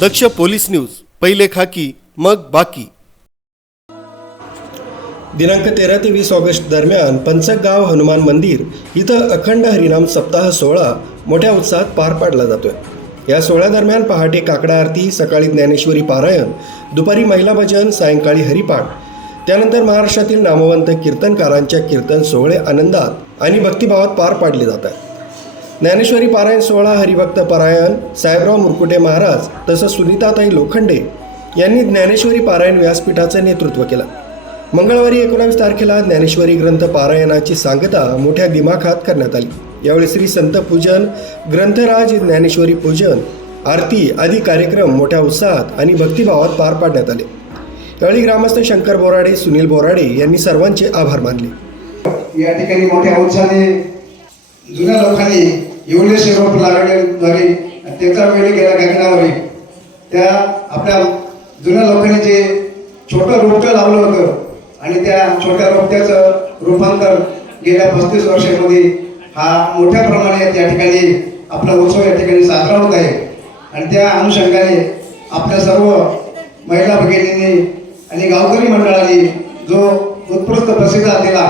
दक्ष police news पहिले खाकी मग बाकी. दिनांक तेरा ते वीस ऑगस्ट दरम्यान पंचगाव हनुमान मंदिर इथं अखंड हरिनाम सप्ताह सोहळा मोठ्या उत्साहात पार पाडला जातोय. या सोहळ्यादरम्यान पहाटे काकडा आरती सकाळी ज्ञानेश्वरी पारायण दुपारी महिला भजन सायंकाळी हरिपाठ. त्यानंतर महाराष्ट्रातील नामवंत कीर्तनकारांच्या कीर्तन सोहळे आनंदात आणि भक्तिभावात पार पाडले जातात. ज्ञानेश्वरी पारायण सोहळा हरिभक्त पारायण साहेबराव मुरकुटे महाराज तसंच सुनीताताई लोखंडे यांनी ज्ञानेश्वरी पारायण व्यासपीठाचं नेतृत्व केलं. मंगळवारी एकोणावीस तारखेला ज्ञानेश्वरी ग्रंथ पारायणाची सांगता मोठ्या दिमाखात करण्यात आली. यावेळी श्री संत पूजन ग्रंथराज ज्ञानेश्वरी पूजन आरती आदी कार्यक्रम मोठ्या उत्साहात आणि भक्तिभावात पार पाडण्यात आले. यावेळी ग्रामस्थ शंकर बोराडे सुनील बोराडे यांनी सर्वांचे आभार मानले. या ठिकाणी मोठ्या उत्साहाने जुन्या लोकांनी एवढे शेवट लागले आणि त्याचा वेळ गेला गगनावरी. त्या आपल्या जुन्या लोकांनी जे छोटं रोपटं लावलं होतं आणि त्या छोट्या रोपट्याचं रूपांतर गेल्या पस्तीस वर्षामध्ये हा मोठ्या प्रमाणात या ठिकाणी आपला उत्सव या ठिकाणी साजरा होत आहे. आणि त्या अनुषंगाने आपल्या सर्व महिला भगिनींनी आणि गावकरी मंडळाने जो उत्कृष्ट प्रसिद्ध दिला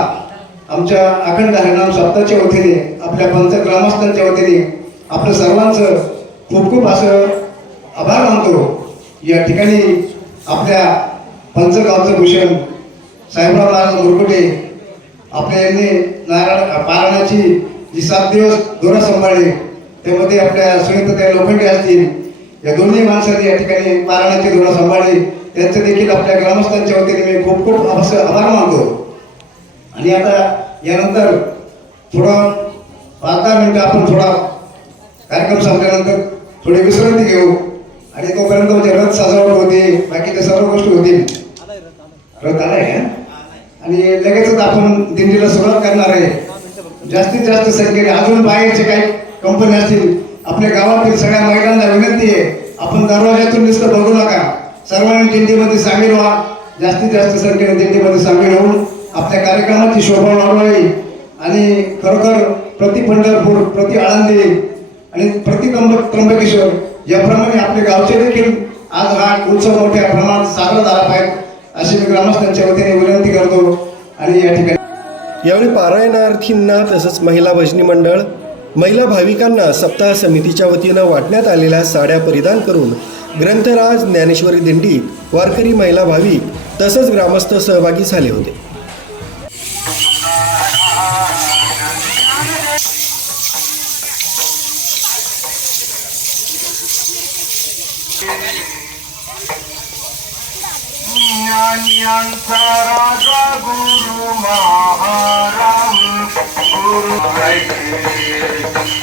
आमच्या अखंड हरिनाम सप्ताच्या वतीने आपल्या पंच ग्रामस्थांच्या वतीने आपलं सर्वांचं खूप खूप असं आभार मानतो. या ठिकाणी आपल्या पंचगावचं भूषण साहेबराव महाराज मुरकुटे आपल्या यांनी नारायण पारायणाची जी सात दिवस दोरा सांभाळली त्यामध्ये आपल्या सुनीताताई लोखंडे असतील या दोन्ही माणसांनी या ठिकाणी पारायणाची दोरा सांभाळली. त्यांचं देखील आपल्या ग्रामस्थांच्या वतीने मी खूप खूप असं आभार मानतो. आणि आता यानंतर थोडं पाच दहा आपण थोडा कार्यक्रम संपल्यानंतर थोडी विश्रांती घेऊ. आणि तोपर्यंत म्हणजे रथ सजावट होते बाकीच्या सर्व गोष्टी होतील. रथ आलाय का आणि लगेचच आपण दिंडीला सुरुवात करणार आहे. जास्तीत जास्त संख्येने अजून बाहेरचे काही कंपनी असतील आपल्या गावातील सगळ्या महिलांना विनंती आहे आपण दरवाज्यातून नुसतं बघू नका. सर्वांनी दिंडीमध्ये सामील व्हा. जास्तीत जास्त संख्येने दिंडीमध्ये सामील होऊन आपल्या कार्यक्रमाची शोभा वाढवावी. आणि खरोखर प्रति पंढरपूर प्रति आळंदी आणि प्रति त्र्यंब- त्र्यंबकेश्वर याप्रमाणे आपले गावचे देखील आज हा उत्सव मोठ्या प्रमाणात साजरा झाला पाहिजे अशी मी ग्रामस्थांच्या वतीने विनंती करतो. आणि या ठिकाणी यावेळी पारायणार्थींना तसंच महिला भजनी मंडळ महिला भाविकांना सप्ताह समितीच्या वतीनं वाटण्यात आलेल्या साड्या परिधान करून ग्रंथराज ज्ञानेश्वरी दिंडीत वारकरी महिला भाविक तसंच ग्रामस्थ सहभागी झाले होते. ज्ञानियांचा राजा गुरु महाराम गुरु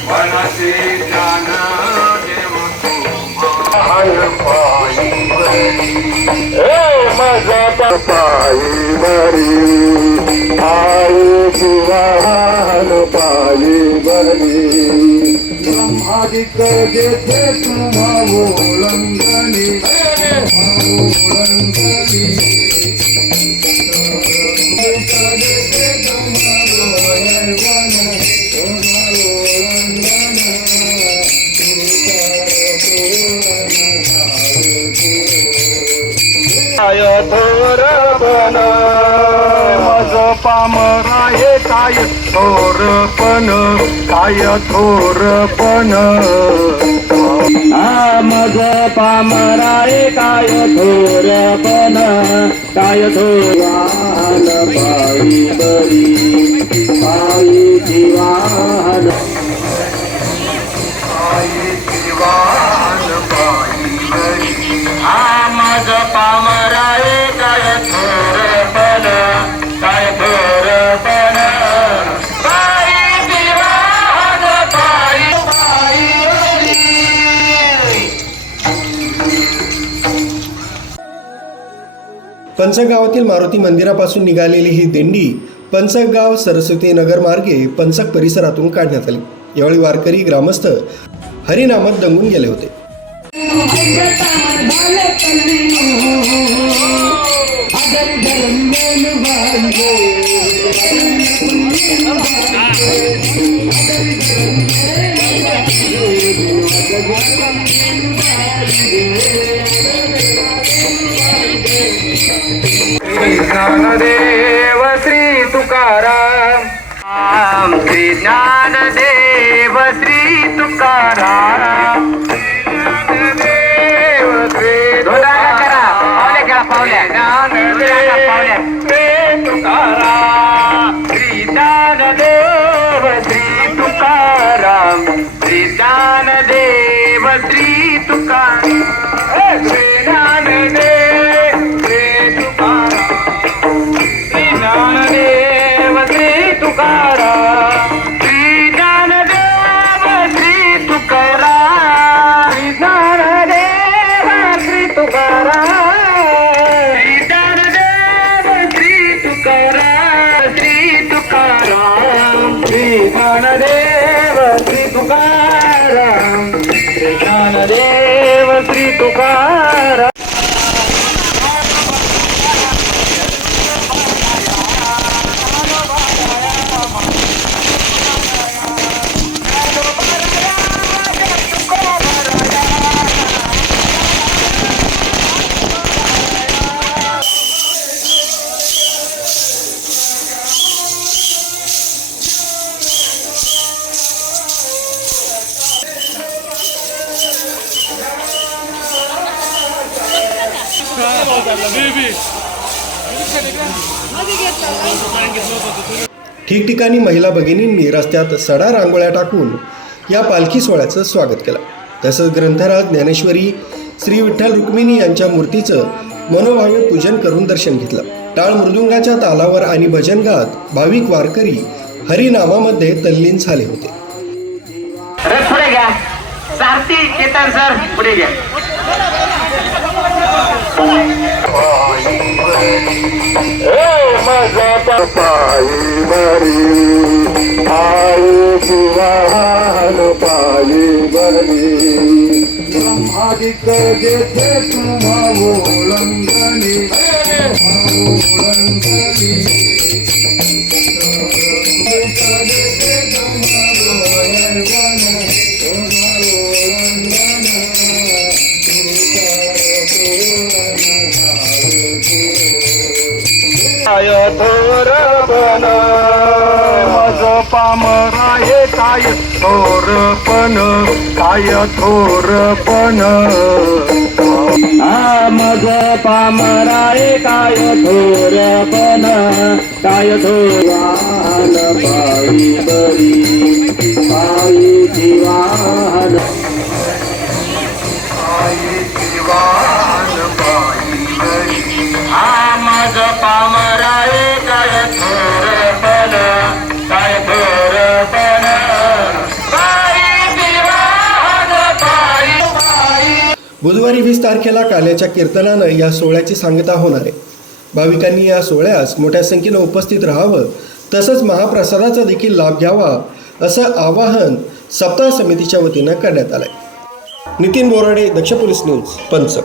वनसे ज्ञान देव पायी माझा पायी बरी आई शिवान पायी बरी ब्रह्मादिक जेथे तुम्हा ओळंगणी काय थोर पण पामराये काय थोर पण. काय थोरपण पण मज काय थोर पण काय थोरान पायी बरी. पायी जीवान. पायी जीवान पायी बरी. पंचगावातील मारुती मंदिरापासून निघालेली ही दिंडी पंचगाव सरस्वती नगर मार्गे पंचक परिसरातून काढण्यात आली. यावेळी वारकरी ग्रामस्थ हरिनामात दंगून गेले होते. Good night. श्री ठिकठिकाणी महिला भगिनींनी रस्त्यात सडा रांगोळ्या टाकून या पालखी सोहळ्याचं स्वागत केलं. तसंच ग्रंथराज ज्ञानेश्वरी श्री विठ्ठल रुक्मिणी यांच्या मूर्तीचं मनोभावे पूजन करून दर्शन घेतलं. टाळ मृदुंगाच्या तालावर आणि भजन गात भाविक वारकरी हरिनामामध्ये तल्लीन झाले होते. पुढे घ्या. सारथी केतन सर पुढे घ्या पायी बरी पायी शिवान पायी बरी ब्रह्मादिक जेथे तुम्हा ओळंगणी ओळंगणी थोर पण मज पामराये काय थोर पण काय थोर पण मग पामराय काय थोरपण काय थोरान पायी बरी? पायी जीवान. हा मग शनिवारी वीस तारखेला काल्याच्या कीर्तनानं या सोहळ्याची सांगता होणार आहे. भाविकांनी या सोहळ्यास मोठ्या संख्येनं उपस्थित राहावं तसंच महाप्रसादाचा देखील लाभ घ्यावा असं आवाहन सप्ताह समितीच्या वतीनं करण्यात आलंय. नितीन बोराडे दक्ष पोलीस न्यूज पंच